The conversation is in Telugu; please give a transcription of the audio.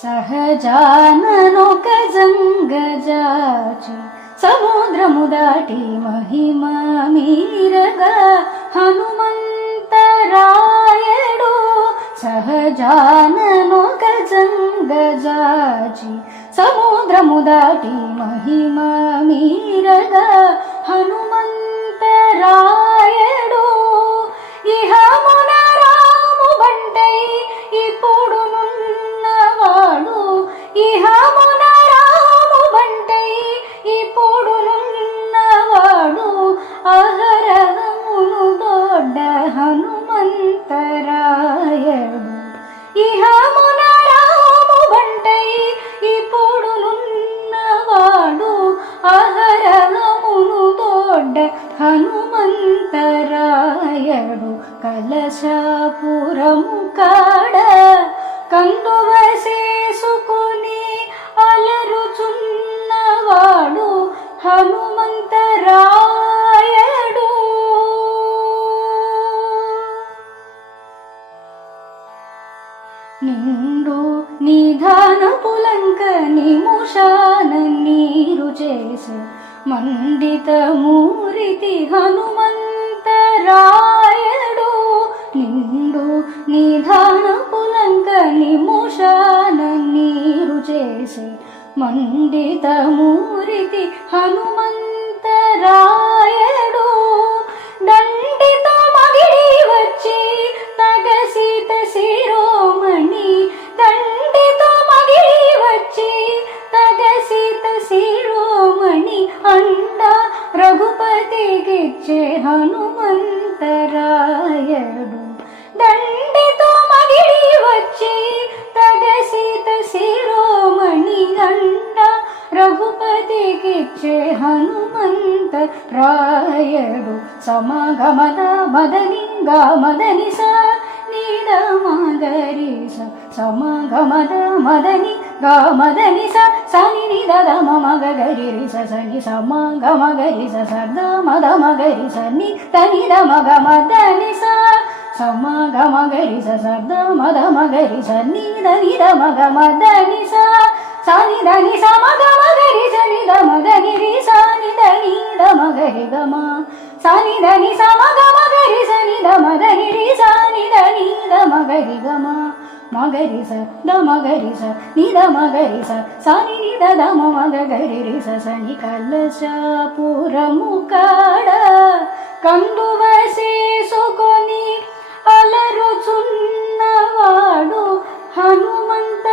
సహజాననొక జంగజాచి సముద్రము దాటి మహిమ మీరగా హనుమంతరాయడు. సహజాననొక జంగజాచి సముద్రము దాటి మహిమ మీరగా హనుమంతరాయడు. ఇహమున రాము బంటై ఇప్పుడు నున్నవాడు. ఇహమున రాము బంటై ఇప్పుడు నున్నవాడు. అహరహమును దొడ్డ హనుమంతరాయడు. ఇహమున రాము బంటై ఇప్పుడు నున్నవాడు. అహరహమును దొడ్డ హనుమంతరాయడు. కలశాపురము కాడ కందువ చేసుకుని అలరుచున్నవాడు హనుమంతరాయడు. నిండు నిధానపు లంక నిముషాన నీరు చేసే మండిత మూరితి హనుమంతరాయడు. నిండు నిధానపు లంక నిముషాన నీరు చేసే మండిత మూరితి హనుమంతరాయడు. దండితో మగిడి వచ్చి తగసీత శిరోమణి. దండితో మగిడి వచ్చి తగసీత శిరోమణి. అండ రఘుపతికిచ్చే హనుమంతరాయడు. దండితో మగిడి వచ్చి తగసీత శిరోమణి. అండ రఘుపతికిచ్చే హనుమంతరాయడు. సమగమద మదని గమదని స నిద మగరి స సమగమద మదని గమదని స సని నిద మగరి రి స సని సమగమగరి స సద మద మగరి సని తని ద మగ మదని స సమగమగరి స సద మద మగరి సని దని ద మగ మదని స సని దని సమగమగరి సని ద మగని రి సని దని ద మగరి గమ సని దని సమగమగరి సని ద మదని రి సని దని ద మగరి గమ మగరి స ద మగరి స ని ద మగరి స సని ని ద ద మగరి రి స సని. కలశాపురము కాడ కందువ చేసుకొని అలరుచున్నవాడు హనుమంత